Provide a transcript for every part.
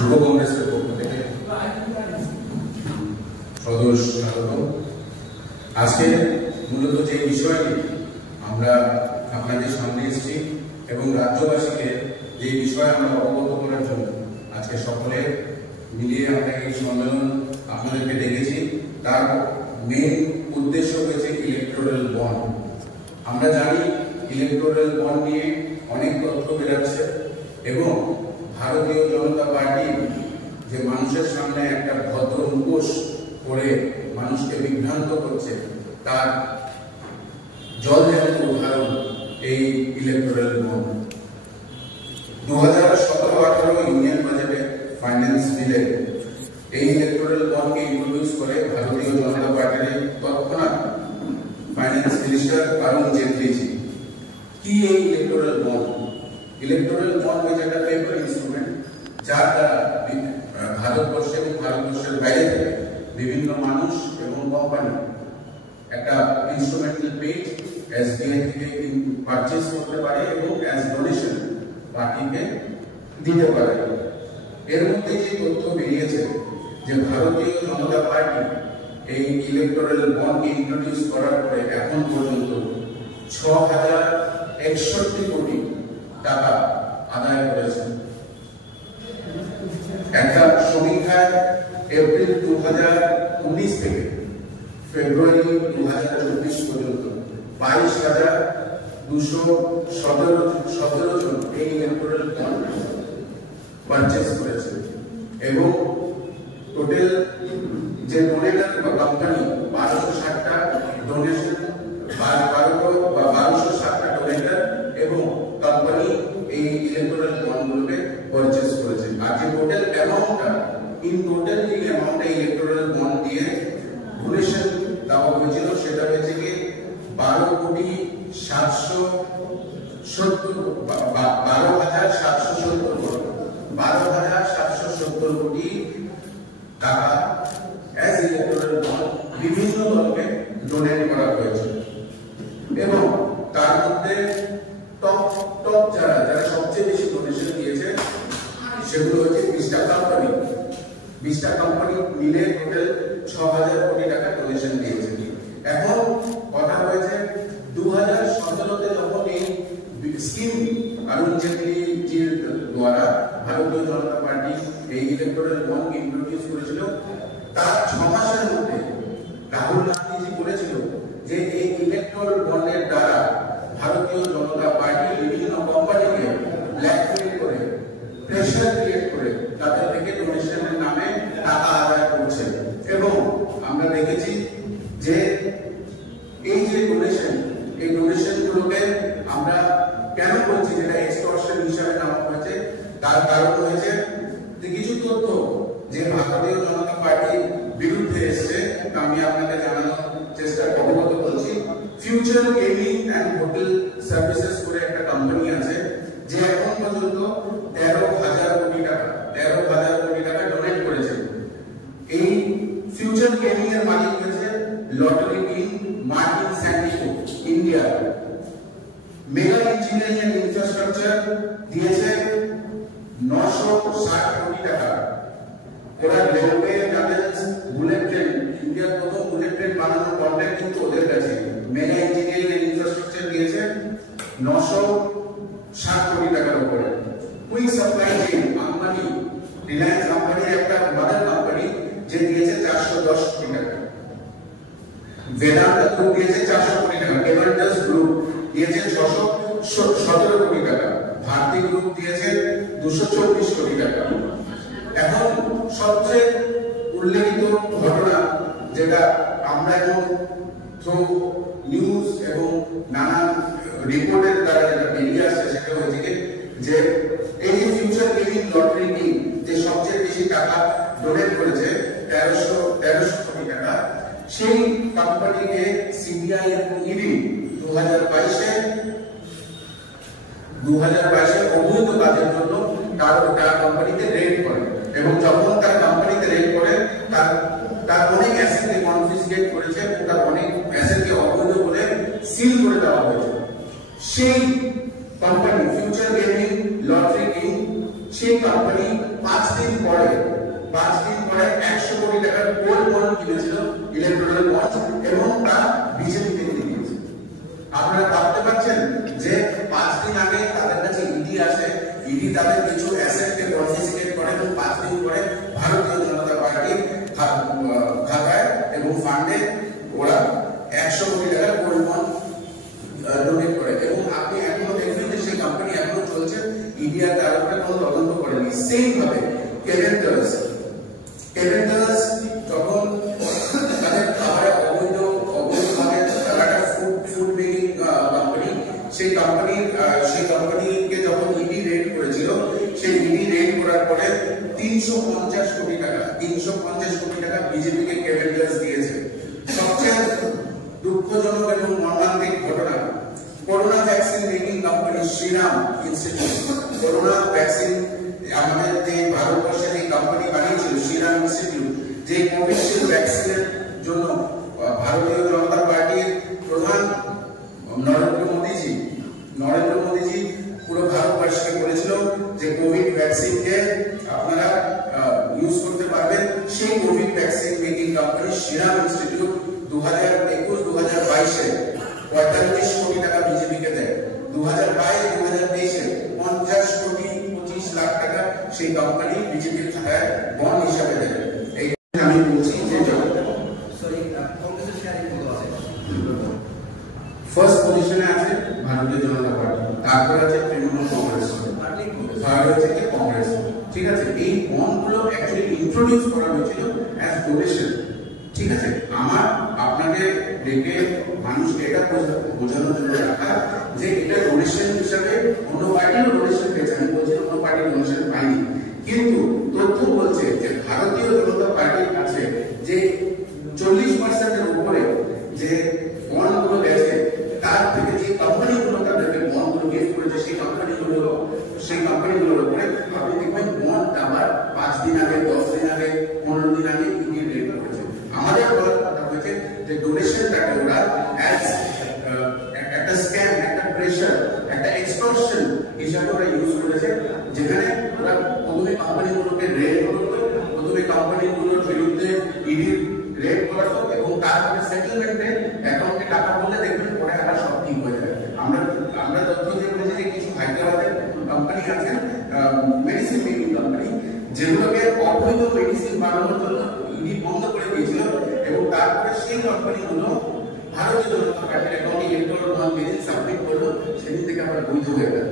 যুব কংগ্রেসের পক্ষ থেকে সদস্য স্বাগত। আজকে মূলত যে বিষয়টি আমরা আপনাদের সামনে এসেছি এবং রাজ্যবাসীকে যে বিষয় আমরা অবগত করার জন্য আজকে সকলে মিলিয়ে আমরা এই সম্মেলন আপনাদেরকে ডেকেছি, তার মেন উদ্দেশ্য হয়েছে ইলেকটোরাল বন্ড। আমরা জানি ইলেকটোরাল বন্ড নিয়ে অনেক তথ্য বেরোচ্ছে এবং ভারতীয় জনতা পার্টি যে মানুষের সামনে একটা ভদ্র মুখোশ করে মানুষকে বিভ্রান্ত করছে, তার জলজ্যান্ত উদাহরণ এই ইলেকটোরাল বন্ড। 2017-18 ইউনিয়ন বাজেটে ফাইন্যান্স বিলে এই ইলেকটোরাল বন্ডকে ইন্ট্রোডিউস করে ভারতীয় জনতা পার্টির তৎক্ষণাৎ ফাইন্যান্স মিনিস্টার অরুণ জেটলিজি। কি এই ইলেকটোরাল বন্ড? ইলেকটোরাল বন্ড হচ্ছে একটা পেপার ইনস্ট্রুমেন্ট, যার দ্বারা ভারতবর্ষে এবং ভারতবর্ষের বাইরে থেকে বিভিন্ন মানুষ এবং কোম্পানি একটা ইনস্ট্রুমেন্টাল পেজ এসবিআই থেকে পারচেজ করতে পারে এবং অ্যাজ ডোনেশন পার্টিকে দিতে পারে। এর মধ্যে যে তথ্য বেরিয়েছে যে ভারতীয় জনতা পার্টি এই ইলেকটোরাল বন্ডকে ইন্ট্রোডিউস করার পরে এখন পর্যন্ত 6061 কোটি টাকা আদায় করেছে। একটা সমীক্ষায় এপ্রিল 2019 থেকে ফেব্রুয়ারি 2024 পর্যন্ত 22,217 জন এই ইলেকটোরাল বন্ড পারচেজ করেছে এবং টোটাল যে ডোনেটর বা কোম্পানি 1260টা ডোনেশন, 1260টা ডোনেটর এবং কোম্পানি এই ইলেকটোরাল বন্ডগুলোকে পারচেজ করেছে। আর যে টোটাল অ্যামাউন্টটা যে অ্যামাউন্টটা ইলেকটোরাল বন্ড দিয়ে ডোনেশন দেওয়া হয়েছিল সেটা হয়েছে কি 12,770 কোটি টাকা অ্যাজ ইলেকটোরাল বন্ড বিভিন্ন দলকে ডোনেট করা হয়েছে এবং তার মধ্যে টপ যারা সবচেয়ে বেশি ডোনেশন দিয়েছে সেগুলো হচ্ছে 20টা কোম্পানি মিলে টোটাল 6,000 কোটি টাকা ডোনেশন দিয়েছে। এখন কথা হয়েছে 2017-তে যখন এই স্কিম অরুণ জেটলিজির দ্বারা ভারতীয় জনতা পার্টি এই ইলেকটোরাল বন্ড ইন্ট্রোডিউস করেছিল, তার 6 মাসের মধ্যে রাহুল গান্ধীজি বলেছিল যে এই ইলেকটোরাল বন্ডের দ্বারা ভারতীয় জনতা পার্টি বিভিন্ন কোম্পানিকে ব্ল্যাকমেল করে, প্রেশার ক্রিয়েট করে তাদের থেকে ডোনেশনের নামে টাকা আদায় করছে। এবং আমরা দেখেছি যে এই যে ডোনেশনগুলোকে আমরা কেন বলছি যেটা এক্সটর্শন হিসাবে নাম হয়েছে, তার কারণ হয়েছে যে কিছু তথ্য যে ভারতীয় জনতা পার্টির বিরুদ্ধে এসেছে আমি আপনাকে জানানোর চেষ্টা অবগত করছি। Future gaming and hotel services করে একটা কোম্পানি আছে যে এখন পর্যন্ত 13,000 কোটি টাকা ডোনেট করেছে। এই ফিউচার গেমিং এর মালিক হয়েছে লটারি কিং মার্টিন স্যান্ডিকো India. Megha engineering and infrastructure দিয়েছে 960 কোটি টাকা। ওরা রেলওয়ে টানেলস, বুলেট ট্রেন, ইন্ডিয়ার প্রথম বুলেট ট্রেন বানানোর কন্ট্রাক্ট কিন্তু ওদের কাছে। মেগা ইঞ্জিনিয়ারিং এন্ড ইনফ্রাস্ট্রাকচার দিয়েছে 960 কোটি টাকার উপরে। Quick supply chain Ambani, Reliance আম্বানির একটা মাদার কোম্পানি, যে দিয়েছে 410 কোটি টাকা। বেদান্ত গ্রুপ দিয়েছে 400 কোটি টাকা। এভারডাস গ্রুপ দিয়েছে 617 কোটি টাকা। ভারতী গ্রুপ দিয়েছে 224 কোটি টাকা। এখন সবচেয়ে উল্লেখিত ঘটনা যেটা আমরা এখন থ্রু নিউজ এবং নানান রিপোর্টের দ্বারা যেটা বেরিয়ে আসছে সেটা হচ্ছে যে এই যে ফিউচার গেমিং লটারি কিং যে সবচেয়ে বেশি টাকা ডোনেট করেছে 1300 কোটি টাকা, সেই কোম্পানিকে সিবিআই এবং ইডি 2022-এ অবৈধ কাজের জন্য তার কোম্পানিতে রেড করে এবং যখন তার কোম্পানিতে রেড করে তার অনেক অ্যাসেটকে কনফিসকেট করেছে, তার অনেক অ্যাসেটকে অবৈধ বলে সিল করে দেওয়া হয়েছে। সেই company future gaming lottery king সেই কোম্পানি 5 দিন পরে ফান্ডে ওরা 100 কোটি টাকা গোল্ড বন্ড ডোনেট করে এবং আপনি এখনো দেখবেন যে সেই কোম্পানি এখনো চলছে, ইডিয়া তার উপরে কোনো তদন্ত করেনি। সেম ভাবে কেভেন্টার্স যখন তাদের খাবারে অবৈধভাবে তারা একটা ফুড মেকিং কোম্পানি, সেই কোম্পানিকে যখন ইডি রেড করেছিল, সেই ইডি রেড করার পরে 350 কোটি টাকা বিজেপিকে কেভেন্টার্স দিয়েছে। সবচেয়ে দুঃখজনক এবং মর্মান্তিক ঘটনা, corona vaccine making company Shriram institute, corona vaccine আমাদের যে ভারতবর্ষের এই কোম্পানি বানিয়েছিল শ্রীরাম ইনস্টিটিউট, যে কোভিশিল্ড ভ্যাকসিনের জন্য ভারতীয় জনতা পার্টির প্রধান নরেন্দ্র মোদীজি পুরো ভারতবর্ষকে বলেছিল যে কোভিড ভ্যাকসিনকে আপনারা ইউজ করতে পারবেন। সেই covid vaccine making company Shriram institute 2021-2022-এ 45 কোটি টাকা বিজেপিকে দেয়। 2022-2023-এ 50 কোটি 25 লাখ টাকা সেই কোম্পানি বিজেপির খাতায় বন্ড হিসাবে দেয়। এই আমি বলছি যে ফার্স্ট পজিশনে আছে ভারতীয় জনতা পার্টি, তারপর আছে তৃণমূল কংগ্রেস, থার্ড হচ্ছে কি কংগ্রেস। ঠিক আছে, এই বন্ডগুলো অ্যাকচুয়ালি ইন্ট্রোডিউস করা হয়েছিল অ্যাজ ডোনেশন। ঠিক আছে, আমার আপনাকে ডেকে মানুষকে এটা বোঝানোর জন্য রাখা যে এটা ডোনেশন হিসাবে অন্য পার্টিরও ডোনেশন পেয়েছে, আমি বলছি অন্য পার্টি ডোনেশন পাইনি, কিন্তু তথ্য বলছে যে ভারতীয় জনতা পার্টির কাছে যে 40%-এর উপরে যে বন্ডগুলো গেছে, তার থেকে যে কোম্পানিগুলো তাদেরকে বন্ডগুলো গিফট করেছে, সেই কোম্পানিগুলোর উপরে আপনি দেখবেন বন্ড আবার 5 দিন আগে, 10 দিন আগে, 15 দিন আগে ইডি রেড করেছে। আমাদের বলার কথা হয়েছে যে ডোনেশনটাকে ওরা অ্যাজ একটা স্ক্যাম, একটা প্রেশার, একটা এক্সটর্শন হিসাবে ওরা ইউজ করেছে, যেখানে ওরা প্রথমে কোম্পানিগুলোকে রেড করতো, প্রথমে কোম্পানিগুলোর বিরুদ্ধে ইডি রেড করতো এবং তারপরে সেটেলমেন্টে অ্যাকাউন্টে টাকা বলে দেখবেন পরে আবার সব ঠিক হয়ে যায়। আমরা তথ্য দিয়ে বলেছি যে কিছু হায়দ্রাবাদের কোম্পানি আছে, মেডিসিন মেকিং কোম্পানি, যেগুলোকে অবৈধ মেডিসিন বানানোর জন্য ইডি বন্ধ করে দিয়েছিল এবং তারপরে সেই কোম্পানিগুলো ভারতীয় জনতা পার্টির অ্যাকাউন্টে ইলেকট্রাল বন্ড যেদিন সাবমিট করলো সেদিন থেকে আবার বৈধ হয়ে গেল,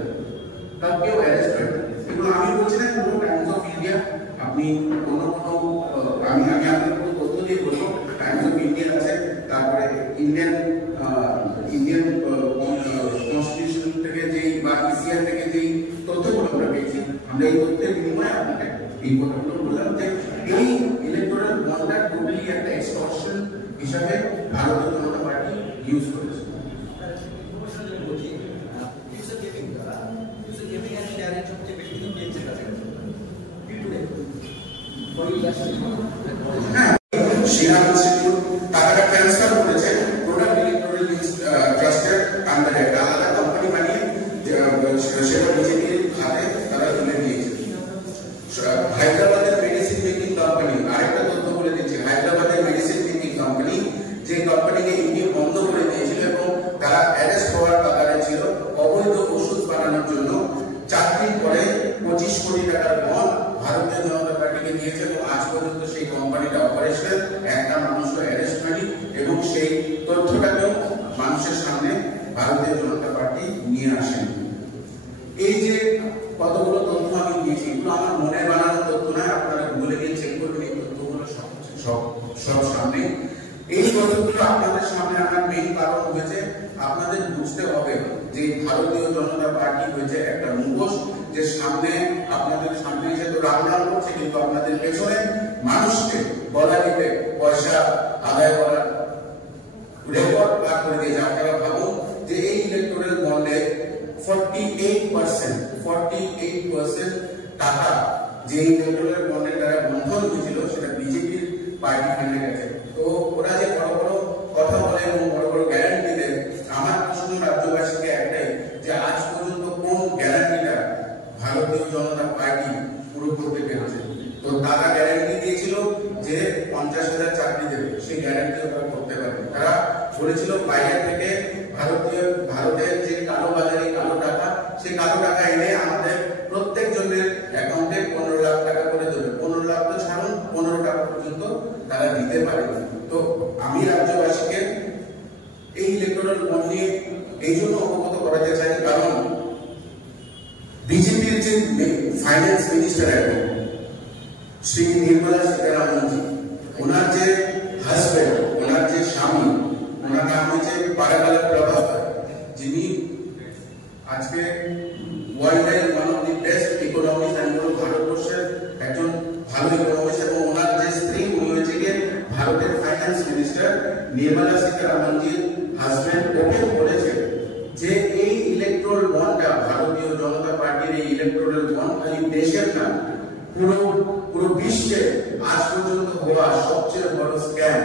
তাও কেউ অ্যারেস্ট হয়। এগুলো আমি বলছি না কোনো টাইমস অফ ইন্ডিয়া, আপনি কোনো আমি আপনার কোনো তথ্য দিয়ে বলবো, টাইমস অফ ইন্ডিয়া আছে, তারপরে ইন্ডিয়ান কনস্টিটিউশন থেকে যেই বা ইসিআর থেকে যেই তথ্যগুলো আমরা পেয়েছি, আমরা এই তথ্যের বিনিময়ে আপনাকে এই কথাগুলো বললাম যে এই ইলেকট্রাল বন্ডটা টোটালি একটা এক্সটর্শন হিসাবে ভারতীয় জনতা পার্টি ইউজ করেছে। হ্যাঁ, শ্রীরাম ইনস্টিটিউট টাকাটা ট্রান্সফার করেছে প্রোডাক্ট ইলেকট্রনিক ট্রাস্টের আন্ডারে একটা আলাদা কোম্পানি বানিয়ে সেটা বিজেপির হাতে তারা তুলে দিয়েছে। হায়দ্রাবাদের মেডিসিন মেকিং কোম্পানি, আরেকটা তথ্য বলে দিচ্ছি, হায়দ্রাবাদের মেডিসিন মেকিং কোম্পানি যে কোম্পানিকে ইডি বন্ধ করে দিয়েছিল এবং তারা অ্যারেস্ট হওয়ার কাতারে ছিল অবৈধ ওষুধ বানানোর জন্য, 4 দিন পরে 25 কোটি টাকার বন্ড ভারতীয় জনতা পার্টিকে দিয়েছে এবং আজ পর্যন্ত সেই কোম্পানিটা অপারেশনাল, একটা মানুষও অ্যারেস্ট হয়নি এবং সেই তথ্যটাকেও মানুষের সামনে ভারতীয় জনতা পার্টি নিয়ে আসেন। এই যে কতগুলো তথ্য আমি দিয়েছি, এগুলো আমার মনে বানানো তথ্য নয়, আপনারা গুগলে গিয়ে চেক করবেন, এই তথ্যগুলো সব সামনে। এই তথ্যগুলো আপনাদের সামনে আনার মেইন কারণ হয়েছে আপনাদের বুঝতে হবে যে ভারতীয় জনতা পার্টি হয়েছে একটা মুখোশ, যে সামনে আপনাদের সামনে এসে তো রাম করছে, কিন্তু আপনাদের পেছনে মানুষকে গলা দিতে পয়সা আদায় করার রেকর্ড বার করে দিয়েছে। আপনারা ভাবুন যে এই ইলেকট্রাল বন্ডে 48% টাকা যে ইলেকট্রাল বন্ডের দ্বারা বন্ধন হয়েছিল সেটা বিজেপির পার্টি ফান্ডে গেছে। তো ওরা যে বড় বড় কথা বলে এবং বড় বড় গ্যারান্টি দেয়, আমার প্রশ্ন রাজ্যবাসীকে একটাই যে আজ পর্যন্ত কোন গ্যারান্টিটা ভারতীয় জনতা পার্টি পুরো করতে পেরেছে? তো তারা গ্যারান্টি দিয়েছিল যে 50,000 চাকরি দেবে, সেই গ্যারান্টি ওরা করতে পারে। তারা বলেছিল বাইরে থেকে ভারতের যে কালো বাজারে কালো টাকা, সেই কালো টাকা এনে আমাদের প্রত্যেক জনের অ্যাকাউন্টে 15 লাখ টাকা করে দেবে। 15 লাখ তো ছাড়ুন, 15 টাকা পর্যন্ত তারা দিতে পারে। তো আমি শ্রী নির্মলা সীতারামন জি, ওনার যে হাজবেন্ড, ওনার যে স্বামী, ওনার নাম হচ্ছে পারাগালা প্রভাকর, যিনি আজকে ওয়ার্ল্ডের one of the best economist এবং ভারতবর্ষের একজন ভালো ইকোনমিস্ট, এবং ওনার যে স্ত্রী উনি হচ্ছে গিয়ে ভারতের ফাইন্যান্স মিনিস্টার নির্মলা সীতারামন জির হাজবেন্ড ওপেন বলেছে যে এই ইলেকট্রাল বন্ডটা, ভারতীয় জনতা পার্টির এই ইলেকট্রাল বন্ড খালি দেশের না, পুরো বিশ্বে আজ পর্যন্ত হওয়া সবচেয়ে বড় স্ক্যাম,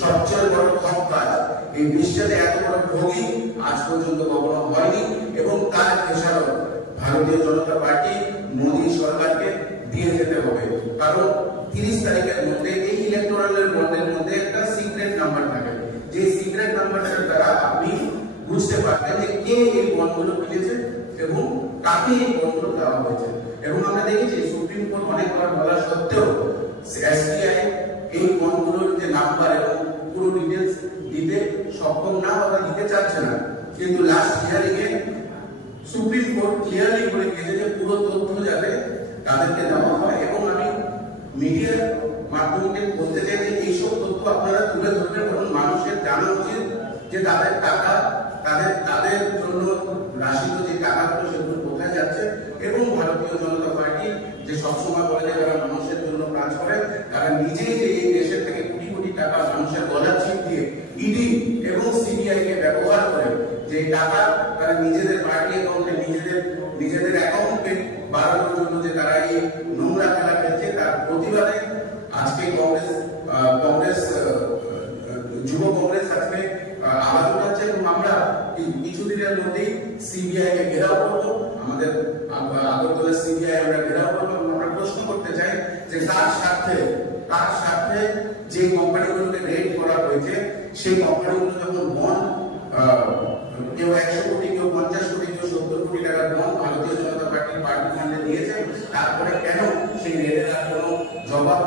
সবচেয়ে বড় ঠকবাজ। এই বিশ্বের এত বড় ঠগি আজ পর্যন্ত কখনো হয়নি, এবং তার খেসারত ভারতীয় জনতা পার্টি মোদী সরকারকে দিয়ে যেতে হবে। কারণ 30 তারিখের মধ্যে এই ইলেকট্রাল বন্ডের মধ্যে একটা সিক্রেট নাম্বার থাকে, যে সিক্রেট নাম্বারটার দ্বারা আপনি বুঝতে পারবেন যে কে এই বন্ডগুলো কিনেছে এবং কাকে এই বন্ডগুলো দেওয়া হয়েছে। এবং আমরা দেখেছি সুপ্রিম কোর্ট অনেকবার বলা সত্ত্বেও এসবিআই এই বন্ডগুলোর যে নাম্বার এবং পুরো ডিটেইলস দিতে সক্ষম না বা দিতে চাচ্ছে না। কিন্তু লাস্ট হিয়ারিং এ সুপ্রিম কোর্ট ক্লিয়ারলি বলে দিয়েছে যে পুরো তথ্য যাতে তাদেরকে দেওয়া হয়, এবং আমি মিডিয়ার মাধ্যমে বলতে চাই যে এইসব তথ্য আপনারা তুলে ধরবেন, কারণ মানুষের জানা উচিত যে তাদের টাকা, তাদের জন্য রাশিত যে টাকাগুলো সেগুলো কোথায় যাচ্ছে। এবং ভারতীয় জনতা পার্টি যে সবসময় বলে যে তারা মানুষের জন্য কাজ করে, তারা নিজেই যে এই দেশের থেকে কোটি কোটি টাকা মানুষের গলার চিপ দিয়ে ইডি এবং সিবিআই কে ব্যবহার করে যে টাকা তারা নিজেদের পার্টি অ্যাকাউন্টে, নিজেদের অ্যাকাউন্টে বাড়ানোর জন্য যে তারা এই নোংরা খেলা খেলছে, তার প্রতিবাদে আজকে কংগ্রেস যুব কংগ্রেস আজকে আওয়াজ উঠাচ্ছে, এবং আমরা কিছুদিনের মধ্যেই সিবিআই কে ঘেরাও করবো। আমাদের আগরতলা সিবিআই আমরা ঘেরাও করবো, এবং আমরা প্রশ্ন করতে চাই যে কার স্বার্থে যে কোম্পানিগুলোকে রেড করা হয়েছে, সেই কোম্পানিগুলো যখন বন্ড, কেউ 100 কোটি, কেউ 50 কোটি, কেউ 70 কোটি টাকার বন্ড ভারতীয় জনতা পার্টি ফান্ডে দিয়েছে, তারপরে কেন সেই রেডের আর কোনো জবাব